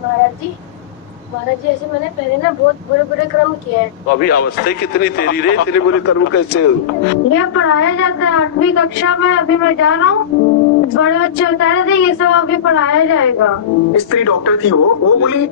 महाराज जी ऐसे मैंने पहले ना बहुत बुरे बुरे कर्म किए हैं। तो अभी अवस्था कितनी तेरी रे, तेरे बुरे कर्म कैसे? ये पढ़ाया जाता है 8वीं कक्षा में, अभी मैं जा रहा हूँ। बड़े बच्चे बता रहे थे ये सब अभी पढ़ाया जाएगा। स्त्री डॉक्टर थी वो बोली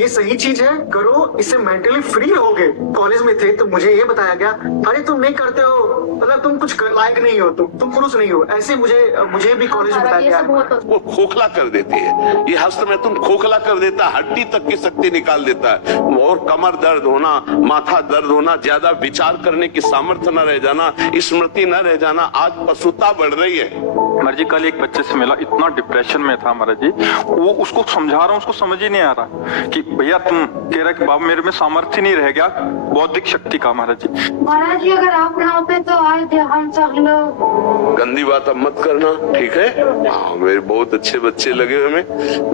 ये सही चीज है, करो, इससे मेंटली फ्री रहोगे। कॉलेज में थे तो मुझे ये बताया गया, अरे तुम नहीं करते हो मतलब तुम कुछ लायक नहीं हो, तुम पुरुष नहीं हो। ऐसे मुझे भी कॉलेज में बताया गया। वो खोखला कर देती है, ये हस्त में तुम खोखला कर देता है, हड्डी तक की शक्ति निकाल देता है। और कमर दर्द होना, माथा दर्द होना, ज्यादा विचार करने की सामर्थ्य न रह जाना, स्मृति न रह जाना, आज पशुता बढ़ रही है। महाराज जी कल एक बच्चे से मिला, इतना डिप्रेशन में था महाराज जी, वो उसको समझा रहा हूँ, उसको समझ ही नहीं आ रहा कि भैया तुम कह रहे कि बाबा मेरे में सामर्थ्य नहीं रह गया बौद्धिक शक्ति का। महाराज जी अगर आप ना होते तो आज हम सब लोग। गंदी बात अब मत करना, ठीक है? हाँ मेरे बहुत अच्छे बच्चे लगे हुए में,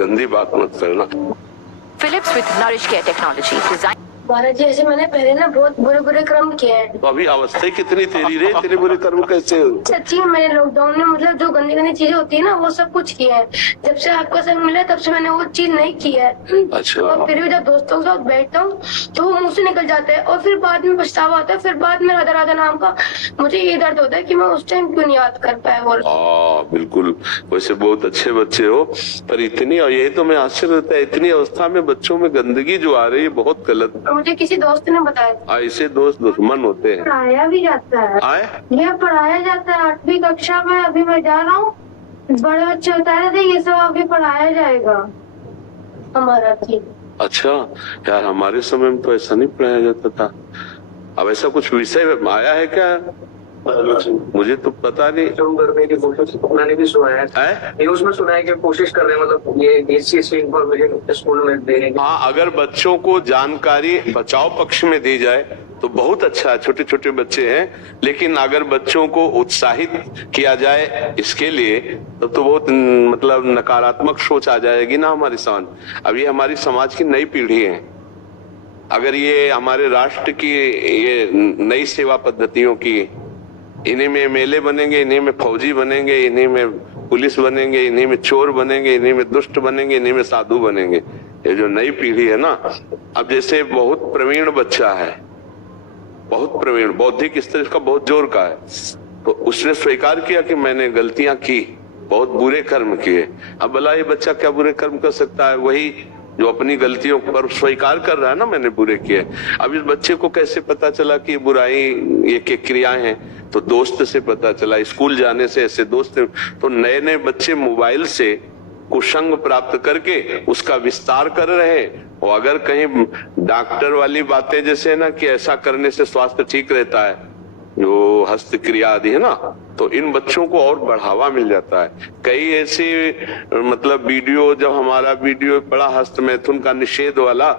गंदी बात मत करना। Philips with Nourish Care Technology design. महाराज जी ऐसे मैंने पहले ना बहुत बुरे बुरे कर्म किए हैं। तो अभी अवस्था कितनी तेरी रे, तेरे बुरे कर्म कैसे? सच्ची मैंने लॉकडाउन में मतलब जो गंदी गंदी चीजें होती है ना वो सब कुछ किया है। जब से आपका संग मिला तब से मैंने वो चीज नहीं की है। अच्छा। और फिर भी जब दोस्तों के साथ बैठता हूँ तो वो मुंह से निकल जाता है और फिर बाद में पछतावा आता है। फिर बाद में राधा राधा नाम का मुझे ये दर्द होता है कि मैं उस टाइम क्यों नहीं याद कर पाया। वो बिल्कुल, वैसे बहुत अच्छे बच्चे हो, पर इतनी, और यही तो मैं आश्चर्य होता है, इतनी अवस्था में बच्चों में गंदगी जो आ रही है बहुत गलत। मुझे किसी दोस्त ने बताया ऐसे दोस्त दुश्मन होते हैं। पढ़ाया भी जाता है, ये पढ़ाया जाता है 8वीं कक्षा में, अभी मैं जा रहा हूँ। बड़े बच्चे बता रहे थे ये सब अभी पढ़ाया जाएगा हमारा जी। अच्छा यार, हमारे समय में तो ऐसा नहीं पढ़ाया जाता था। अब ऐसा कुछ विषय आया है क्या? मुझे तो पता नहीं। मैंने भी सुना है, न्यूज में सुना है कि कोशिश कर रहे हैं, मतलब ये इस चीज की इंफॉर्मेशन स्कूल में देने की। हाँ, अगर बच्चों को जानकारी बचाव पक्ष में दी जाए तो बहुत अच्छा है। छोटे छोटे बच्चे हैं, लेकिन अगर बच्चों को उत्साहित किया जाए इसके लिए तो बहुत मतलब नकारात्मक सोच आ जाएगी ना हमारे समाज। अब ये हमारी समाज की नई पीढ़ी है, अगर ये हमारे राष्ट्र की ये नई सेवा पद्धतियों की, इन्हीं में एमएलए बनेंगे, इन्हीं में फौजी बनेंगे, इन्हीं में पुलिस बनेंगे, इन्हीं में चोर बनेंगे, इन्हीं में दुष्ट बनेंगे, इन्हीं में साधु बनेंगे। ये जो नई पीढ़ी है ना, अब जैसे बहुत प्रवीण बच्चा है, बहुत प्रवीण, बौद्धिक स्तर का बहुत जोर का है, तो उसने स्वीकार किया कि मैंने गलतियां की, बहुत बुरे कर्म किए। अब भला ये बच्चा क्या बुरे कर्म कर सकता है? वही जो अपनी गलतियों पर स्वीकार कर रहा है ना, मैंने बुरे किए। अब इस बच्चे को कैसे पता चला कि बुराई ये क्या क्रियाएं हैं? तो दोस्त से पता चला, स्कूल जाने से ऐसे दोस्त। तो नए नए बच्चे मोबाइल से कुसंग प्राप्त करके उसका विस्तार कर रहे हैं। और अगर कहीं डॉक्टर वाली बातें जैसे ना कि ऐसा करने से स्वास्थ्य ठीक रहता है, जो हस्त क्रिया आदि है ना, तो इन बच्चों को और बढ़ावा मिल जाता है। कई ऐसे मतलब वीडियो, जब हमारा वीडियो बड़ा हस्त मैथुन का निषेध वाला,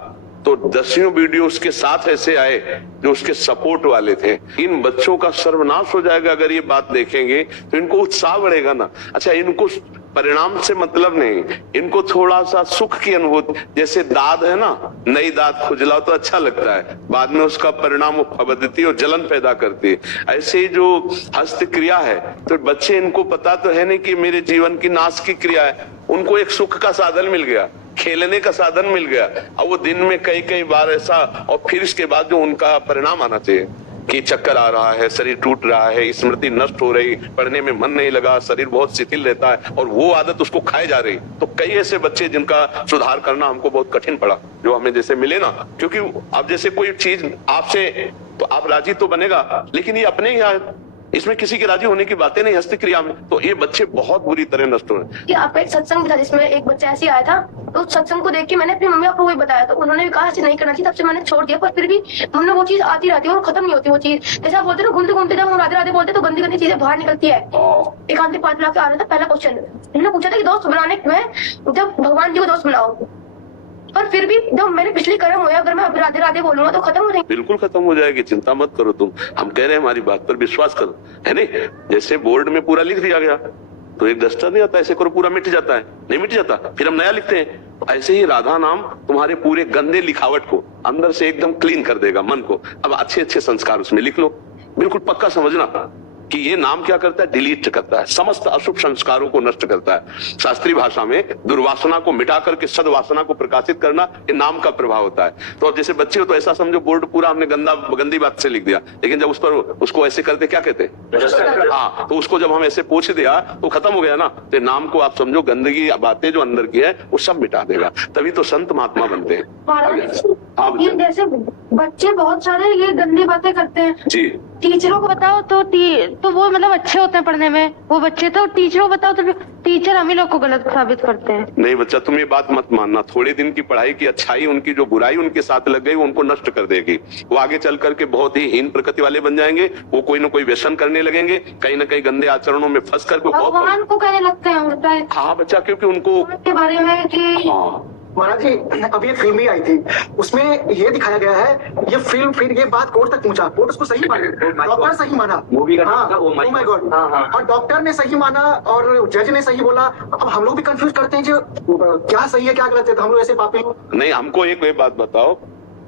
तो 10 वीडियो उसके साथ ऐसे आए जो उसके सपोर्ट वाले थे। इन बच्चों का सर्वनाश हो जाएगा अगर ये बात देखेंगे, तो इनको उत्साह बढ़ेगा ना। अच्छा, इनको परिणाम से मतलब नहीं, इनको थोड़ा सा सुख की अनुभूति, जैसे दाद है ना, नई दाद खुजलाओ तो अच्छा लगता है, बाद में उसका परिणाम फबदती और जलन पैदा करती है। ऐसे जो हस्त क्रिया है, तो बच्चे, इनको पता तो है नहीं कि मेरे जीवन की नाश की क्रिया है, उनको एक सुख का साधन मिल गया, खेलने का साधन मिल गया। अब वो दिन में कई बार ऐसा, और फिर इसके बाद जो उनका परिणाम आना चाहिए कि चक्कर आ रहा है, शरीर टूट रहा है, स्मृति नष्ट हो रही, पढ़ने में मन नहीं लगा, शरीर बहुत शिथिल रहता है, और वो आदत उसको खाए जा रही। तो कई ऐसे बच्चे जिनका सुधार करना हमको बहुत कठिन पड़ा, जो हमें जैसे मिले ना, क्योंकि अब जैसे कोई चीज आपसे, तो आप राजी तो बनेगा, लेकिन ये अपने यहाँ, इसमें किसी के राजी होने की बातें नहीं हस्त क्रिया में, तो ये बच्चे बहुत बुरी तरह नष्ट हो रहे हैं। आपका एक सत्संग था जिसमें एक बच्चा ऐसे आया था, तो उस सत्संग को देख के मैंने अपनी मम्मी पापा को भी बताया, तो उन्होंने भी कहा ऐसे नहीं करना चाहिए, तब से मैंने छोड़ दिया। पर फिर भी हमने वो चीज आती रहती है और खत्म नहीं होती वो चीज। जैसे आप बोलते ना, घूमते घूमते जब हम राधे राधे बोलते तो गंदी गंदी चीजें बाहर निकलती है। एकांत पाठ मिला के आ रहा था, पहला क्वेश्चन उन्होंने पूछा था कि दोस्त बनाने में जब भगवान जी को दोस्त बनाओ, पर फिर भी जब मेरे पिछले कर्म हुए, अगर मैं अब राधे राधे बोलूंगा तो खत्म हो जाएगी। बिल्कुल खत्म हो जाएगी, चिंता मत करो तुम। हम कह रहे हैं हमारी बात पर विश्वास करो, है नहीं? जैसे बोर्ड में पूरा लिख दिया गया तो एक डस्टर नहीं आता, ऐसे करो पूरा मिट जाता है, नहीं मिट जाता, फिर हम नया लिखते हैं। तो ऐसे ही राधा नाम तुम्हारे पूरे गंदे लिखावट को अंदर से एकदम क्लीन कर देगा, मन को। अब अच्छे अच्छे संस्कार उसमें लिख लो, बिल्कुल पक्का समझना। कि ये नाम क्या करता है, डिलीट करता है, समस्त अशुभ संस्कारों को नष्ट करता है। शास्त्रीय भाषा में दुर्वासना को मिटा करके सद्वासना को प्रकाशित करना ये नाम का प्रभाव होता है। तो अब जैसे बच्चे हो तो ऐसा समझो बोर्ड पूरा हमने गंदी बात से लिख दिया, लेकिन जब उस पर उसको ऐसे करते क्या कहते, हाँ, तो उसको जब हम ऐसे पूछ दिया तो खत्म हो गया ना। तो नाम को आप समझो गंदगी बातें जो अंदर की है वो सब मिटा देगा, तभी तो संत महात्मा बनते हैं। महाराज ये जैसे बच्चे बहुत सारे ये गंदी बातें करते हैं जी, टीचरों को बताओ तो वो मतलब अच्छे होते हैं पढ़ने में वो बच्चे, तो टीचरों को बताओ तो टीचर हम ही लोग को गलत साबित करते हैं। नहीं बच्चा, तुम ये बात मत मानना, थोड़े दिन की पढ़ाई की अच्छाई उनकी जो बुराई उनके साथ लग गई वो उनको नष्ट कर देगी। वो आगे चल करके बहुत ही हीन प्रकृति वाले बन जाएंगे, वो कोई ना कोई व्यसन करने लगेंगे, कहीं ना कहीं गंदे आचरणों में फंस करके भगवान को कहने लगते हैं उल्टा हाँ बच्चा, क्योंकि उनको के बारे में कि महाराज जी अभी एक फिल्म भी आई थी, उसमें ये दिखाया गया है, ये फिल्म फिर ये बात कोर्ट तक पहुंचा, कोर्ट उसको सही माना, डॉक्टर सही माना, मूवी का oh my God, और डॉक्टर ने सही माना और जज ने सही बोला। अब हम लोग भी कंफ्यूज करते हैं जो क्या सही है क्या गलत है, तो हम लोग ऐसे पापी नहीं। हमको एक बात बताओ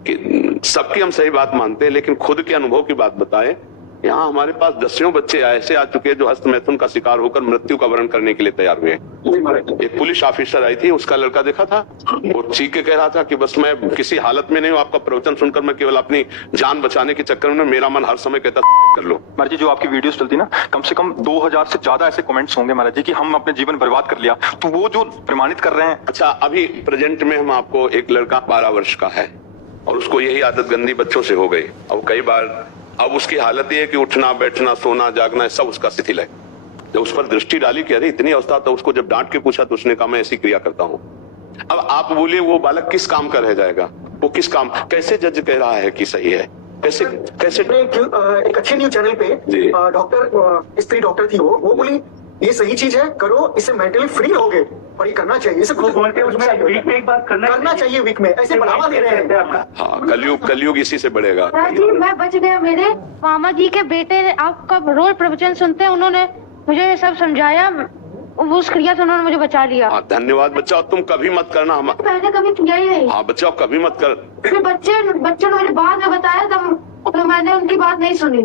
कि सबकी हम सही बात मानते हैं, लेकिन खुद के अनुभव की बात बताएं। यहाँ हमारे पास दसियों बच्चे ऐसे आ चुके हैं जो हस्त मैथुन का शिकार होकर मृत्यु का वर्ण करने के लिए तैयार हुए। एक पुलिस ऑफिसर आई थी, उसका लड़का देखा था, वो चीख के कह रहा था कि बस मैं किसी हालत में नहीं हूँ, आपका प्रवचन सुनकर मैं केवल अपनी जान बचाने के चक्कर में मेरा मन हर समय कहता कर लो। महाराज जी जो आपकी वीडियोस चलती ना, कम से कम 2000 से ज्यादा ऐसे कमेंट्स होंगे महाराज जी कि हम अपने जीवन बर्बाद कर लिया, तो वो जो प्रमाणित कर रहे हैं। अच्छा, अभी प्रेजेंट में हम आपको एक लड़का 12 वर्ष का है और उसको यही आदत गंदी बच्चों से हो गई। अब कई बार अब उसकी हालत ये है कि उठना बैठना सोना जागना सब उसका शिथिल है। जब उस पर दृष्टि डाली कि अरे इतनी अवस्था, तो उसको जब डांट के पूछा तो उसने कहा मैं ऐसी क्रिया करता हूँ। अब आप बोलिए वो बालक किस काम का रह जाएगा, वो किस काम, कैसे जज कह रहा है कि सही है, कैसे कैसे एक अच्छे न्यूज चैनल पे डॉक्टर स्त्री डॉक्टर थी, वो बोली ये सही चीज है, करो, इससे मेंटली फ्री रहोगे और ये करना चाहिए। इसे बोलते हैं उसमें वीक में एक बार करना चाहिए, वीक में ऐसे बढ़ावा दे रहे हैं। हाँ, कलयुग इसी से बढ़ेगा। जी मैं बच गया, मेरे मामा जी के बेटे आपका रोज प्रवचन सुनते हैं, उन्होंने मुझे ये सब समझाया, उस क्रिया से उन्होंने मुझे बचा लिया। हाँ, धन्यवाद बच्चा, और तुम कभी मत करना। हम पहले कभी किया ही नहीं। हाँ बच्चा, कभी मत कर। फिर बच्चे ने मुझे बाद में बताया तब तो मैंने उनकी बात नहीं सुनी।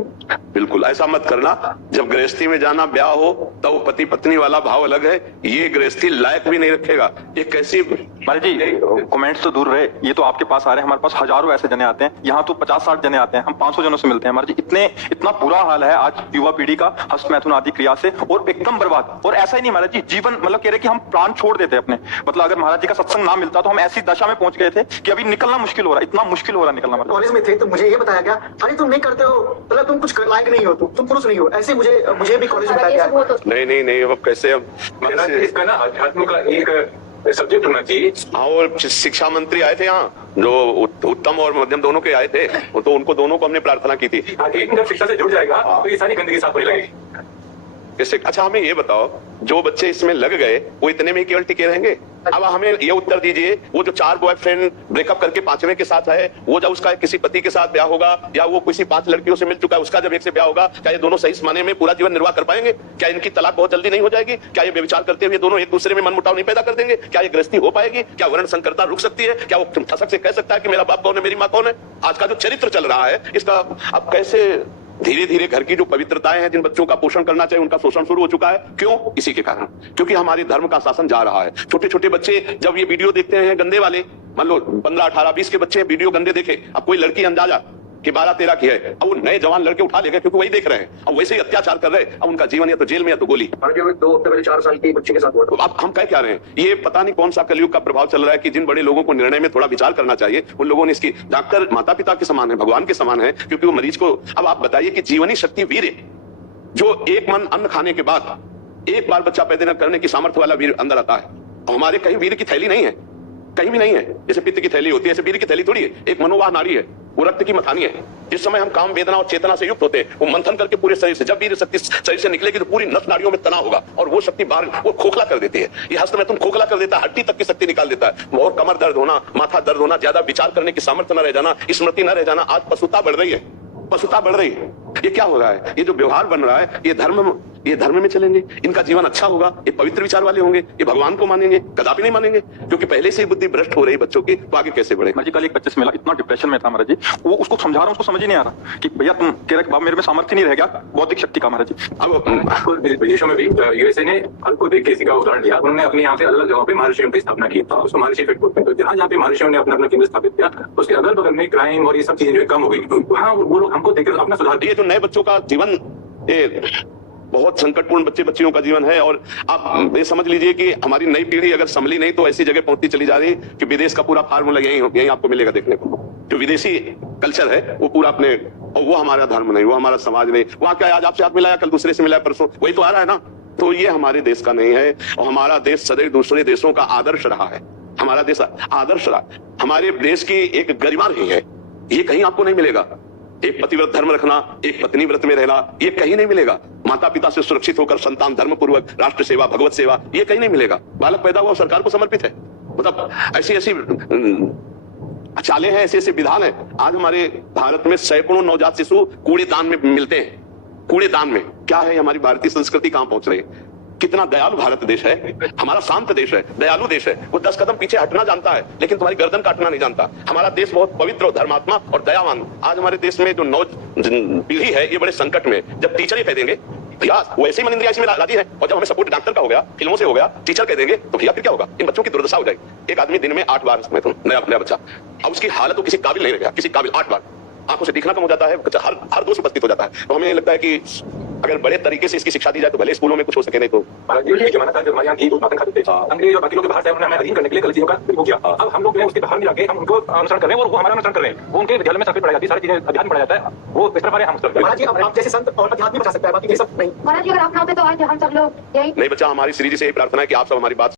बिल्कुल ऐसा मत करना। जब गृहस्थी में जाना, ब्याह हो, तब वो पति पत्नी वाला भाव अलग है, ये गृहस्थी लायक भी नहीं रखेगा। ये कैसी महाराज जी कमेंट्स तो दूर रहे, ये तो आपके पास आ रहे हैं, हमारे पास हजारों ऐसे जने आते हैं, यहाँ तो 50-60 जने आते हैं, हम 500 जनों से मिलते हैं। महाराज जी इतना बुरा हाल है आज युवा पीढ़ी का हस्त मैथुन आदि क्रिया से, और एकदम बर्बाद। और ऐसा ही नहीं महाराज जी, जीवन मतलब कह रहे कि हम प्राण छोड़ देते अपने, मतलब अगर महाराज जी का सत्संग ना मिलता तो हम ऐसी दशा में पहुंच गए थे कि अभी निकलना मुश्किल हो रहा है, इतना मुश्किल हो रहा है निकलना। कॉलेज में थे तो मुझे ये बताया गया, अरे तुम नहीं करते हो मतलब तुम कुछ लायक नहीं हो, तुम पुरुष नहीं हो, ऐसे मुझे भी कॉलेज में बताया गया। नहीं अब कैसे इसका ना अध्यात्म का एक सब्जेक्ट होना चाहिए। हाँ, और शिक्षा मंत्री आए थे यहाँ, जो उत्तम और मध्यम दोनों के आए थे, तो उनको दोनों को हमने प्रार्थना की थी। जब शिक्षा से जुड़ जाएगा तो ये सारी गंदगी साफ होने लगेगी। अच्छा हमें ये बताओ, जो बच्चे इसमें लग गए वो इतने में केवल टिके रहेंगे? अब हमें ये उत्तर दीजिए, वो जो 4 बॉयफ्रेंड ब्रेकअप करके 5वें के साथ है, वो जब उसका किसी पति के साथ ब्याह होगा, या वो किसी 5 लड़कियों से मिल चुका है, उसका जब एक से ब्याह होगा, क्या ये दोनों सही माने में पूरा जीवन निर्वाह कर पाएंगे? क्या इनकी तलाक बहुत जल्दी नहीं हो जाएगी? क्या ये व्यभिचार करते हुए दोनों एक दूसरे में मनमुटाव नहीं पैदा कर देंगे? क्या ये गृहस्थी हो पाएगी? क्या वर्ण संकरता रुक सकती है? क्या वो ठसक से कह सकता है कि मेरा बाप कौन है, मेरी माँ कौन है? आज का जो चरित्र चल रहा है, इसका अब कैसे धीरे धीरे घर की जो पवित्रताएं हैं, जिन बच्चों का पोषण करना चाहिए, उनका शोषण शुरू हो चुका है। क्यों? इसी के कारण, क्योंकि हमारे धर्म का शासन जा रहा है। छोटे छोटे बच्चे जब ये वीडियो देखते हैं गंदे वाले, मान लो 15, 18, 20 के बच्चे वीडियो गंदे देखे, अब कोई लड़की अंदाजा कि 12, 13 की है, अब वो नए जवान लड़के उठा ले गए, क्योंकि वही देख रहे हैं, अब वैसे ही अत्याचार कर रहे हैं। अब उनका जीवन या तो जेल में या तो गोली। 2 हफ्ते पहले 4 साल के बच्चे के साथ हुआ। अब हम कह क्या रहे हैं, ये पता नहीं कौन सा कलयुग का प्रभाव चल रहा है कि जिन बड़े लोगों को निर्णय में थोड़ा विचार करना चाहिए, उन लोगों ने इसकी, डॉक्टर माता पिता के समान है, भगवान के समान है, क्योंकि वो मरीज को, अब आप बताइए कि जीवनी शक्ति वीर है, जो एक मन अन्न खाने के बाद एक बार बच्चा पैदा करने की सामर्थ्य वाला वीर अंदर आता है। हमारे कहीं वीर की थैली नहीं है, कहीं भी नहीं है। जैसे पित्त की थैली होती है, ऐसे वीर की थैली थोड़ी है। एक मनोवाह नाड़ी है, वो रक्त की मथानी है। जिस समय हम काम वेदना और चेतना से युक्त होते हैं, वो मंथन करके पूरे शरीर से, जब वीर शक्ति शरीर से निकलेगी तो पूरी नस नाड़ियों में तनाव होगा और वो शक्ति बाहर वो खोखला कर देती है। ये हस्त मैथुन खोखला कर देता है, हड्डी तक की शक्ति निकाल देता है। और कमर दर्द होना, माथा दर्द होना, ज्यादा विचार करने की सामर्थ्य न रह जाना, स्मृति न रह जाना। आज पशुता बढ़ रही है, पशुता बढ़ रही है। ये क्या हो रहा है? ये जो व्यवहार बन रहा है, ये धर्म ये धर्म में चलेंगे, इनका जीवन अच्छा होगा, ये पवित्र विचार वाले होंगे, ये भगवान को मानेंगे, कदापि नहीं मानेंगे, क्योंकि पहले से ही बुद्धि भ्रष्ट हो रही बच्चों की, तो आगे कैसे बढ़े। महाराज जी कल एक बच्चे से मिला, इतना डिप्रेशन में था महाराज जी, वो उसको समझा रहा हूँ, उसको समझ ही नहीं आ रहा कि भैया तुम कह रहे कि बाप मेरे में सामर्थ्य नहीं रह गया बौद्धिक शक्ति का। महाराज जी अब विदेशों में भी यूएसए ने फल को देख के इसी का उदाहरण दिया। उन्होंने अपने यहाँ से अलग जगह पे महर्षियों की स्थापना की, उसको महर्षि इफेक्ट बोलते हैं। तो जहाँ पे महर्षियों ने अपना केंद्र स्थापित किया, उसके अगल बगल में क्राइम और ये सब चीजें जो है कम हो गई। वहाँ वो लोग हमको देखकर अपना सुधार दिए। ये जो नए बच्चों का जीवन, ये बहुत संकटपूर्ण बच्चियों का जीवन है। और आप ये समझ लीजिए कि हमारी नई पीढ़ी अगर संभली नहीं तो ऐसी जगह पहुंचती चली जा रही है कि विदेश का पूरा फार्मूला यही आपको मिलेगा देखने को। जो विदेशी कल्चर है वो पूरा अपने, और वो हमारा धर्म नहीं, वो हमारा समाज नहीं। वहां क्या आज आपसे हाथ मिलाया, कल दूसरे से मिलाया, परसों वही तो आ रहा है ना। तो ये हमारे देश का नहीं है। और हमारा देश सदैव दूसरे देशों का आदर्श रहा है। हमारा देश आदर्श रहा, हमारे देश की एक गरिमा रही है, ये कहीं आपको नहीं मिलेगा। एक पतिव्रत धर्म रखना, एक पत्नी व्रत में रहना, ये कहीं नहीं मिलेगा। माता पिता से सुरक्षित होकर संतान धर्म पूर्वक राष्ट्र सेवा, भगवत सेवा, ये कहीं नहीं मिलेगा। बालक पैदा हुआ सरकार को समर्पित है। मतलब ऐसी ऐसी चालें हैं, ऐसे ऐसे विधान है। आज हमारे भारत में सैकड़ों नवजात शिशु कूड़ेदान में मिलते हैं। कूड़ेदान में क्या है, हमारी भारतीय संस्कृति कहां पहुंच रही है। कितना दयालु भारत देश है, हमारा शांत देश है, दयालु देश है। वो 10 कदम पीछे हटना जानता है, लेकिन तुम्हारी गर्दन काटना नहीं जानता। हमारा देश बहुत पवित्र, धर्मात्मा और दयावान। आज हमारे देश में जो नौ पीढ़ी है ये बड़े संकट में। जब टीचर ही कह देंगे भैया वो ऐसे ही मन इंद्रिया इसमें राजी है, और जब हमें सपोर्ट डॉक्टर का हो गया, फिल्मों से हो गया, टीचर कह देंगे तो भैया फिर क्या होगा। इन बच्चों की दुर्दशा हो जाएगी। एक आदमी दिन में 8 बार, मैं तो नया बच्चा, अब उसकी हालत तो किसी काबिल नहीं रह गया, किसी काबिल 8 बार आंखों से दिखना कम हो जाता है, हर दोष उपस्थित हो जाता है। तो हमें लगता है कि अगर बड़े तरीके से इसकी शिक्षा दी जाए तो भले स्कूलों में कुछ हो सके, नहीं तो ये जमाना था जब हमारे यहाँ घी दूध माखन खाते थे। अंग्रेज और बाकी लोग बाहर से उन्होंने हमें अधीन करने के लिए गलत चीजों का वो किया। अब हम लोग उसके बाहर नहीं जाके हम उनको अनुसरण कर रहे हैं और वो हमारा अनुसरण कर रहे हैं। वो उनके विद्यालय में संस्कृत पढ़ाई जाती है, सारी चीजें अध्यात्म पढ़ाया जाता है, वो इस तरफ आ रहे हैं, हम उस तरफ। महाराज जी आप जैसे संत और अध्यात्म बचा सकता है, बाकी ये सब नहीं। महाराज जी अगर आप ना होते तो आज हम सब लोग यही नहीं। बच्चा हमारी श्री जी से यही प्रार्थना है कि आप सब हमारी बात